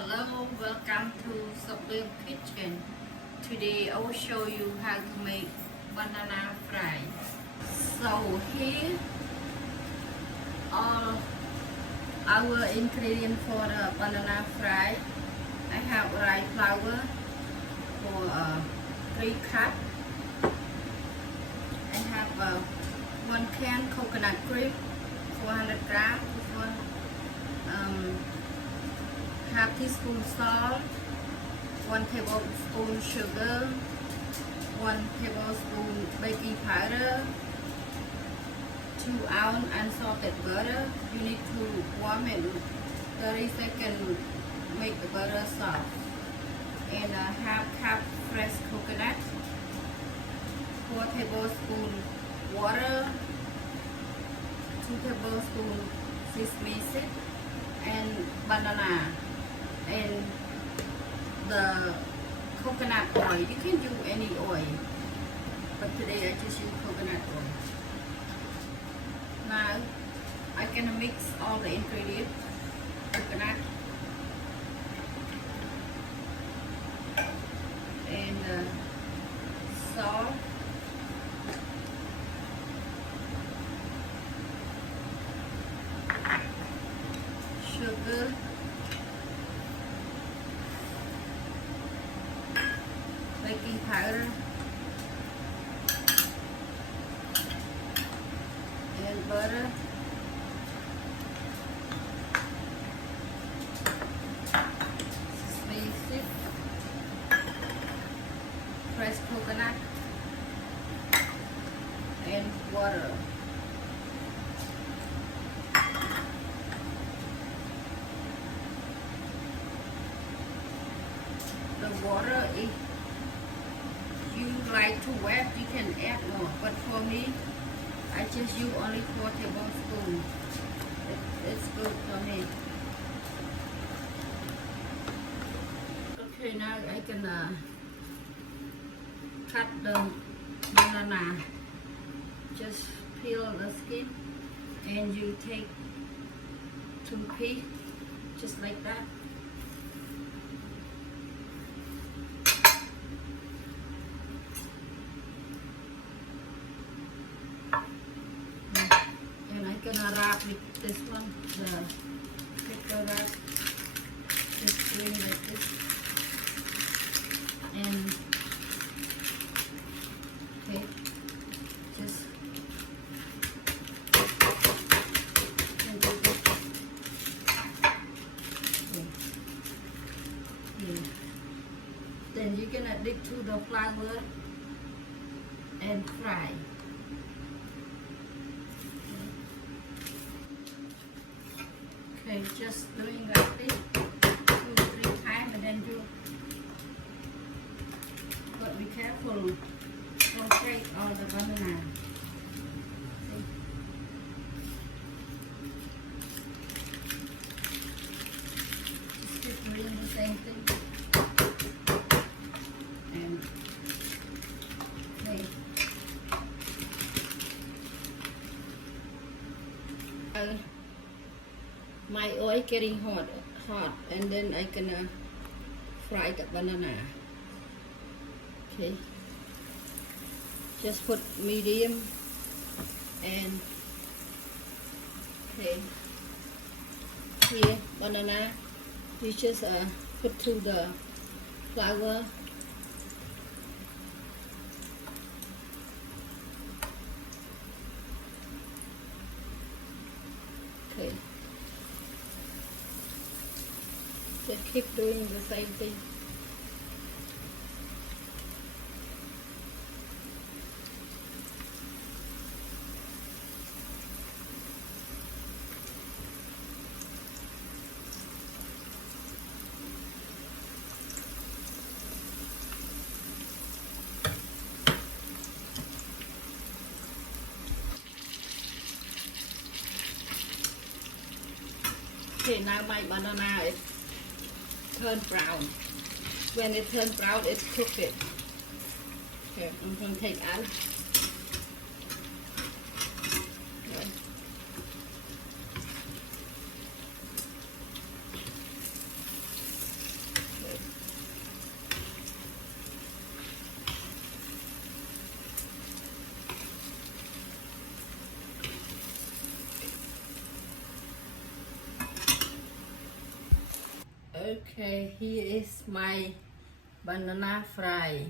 Hello, welcome to Sublime Kitchen. Today I will show you how to make banana fry. So here all our ingredients for the banana fry. I have rice flour for 3 cups. I have 1 can coconut cream, 400 grams. This one, half teaspoon salt, 1 tablespoon sugar, 1 tablespoon baking powder, 2-ounce unsalted butter. You need to warm it 30 seconds, make the butter soft. And half cup fresh coconut, 4 tablespoons water, 2 tablespoons sesame seed, and banana, and the coconut oil. You can use any oil, but today I just use coconut oil. Now I can mix all the ingredients. Coconut and salt, sugar, baking powder, and butter, sesame seed, fresh coconut, and water. The water, if you like to wet, you can add more, but for me, I just use only 4 tablespoons. It's good for me. Okay, now I can cut the banana. Just peel the skin and you take 2 pieces, just like that. Gonna wrap with this one, the paper wrap, just doing like this, and okay, just okay. Then you're gonna dip to the flour and fry. Okay, just doing like this 2-3 times, and then you, but be careful, don't take all the banana. See? Just keep doing the same thing. And okay. My oil getting hot, and then I can fry the banana. Okay, just put medium, and okay, here banana, you just put to the flour. Okay. Just keep doing the same thing. Okay, now my banana is turned brown. When it turns brown, it's cooked it. Okay, I'm going to take out. Okay. Okay, here is my banana fry.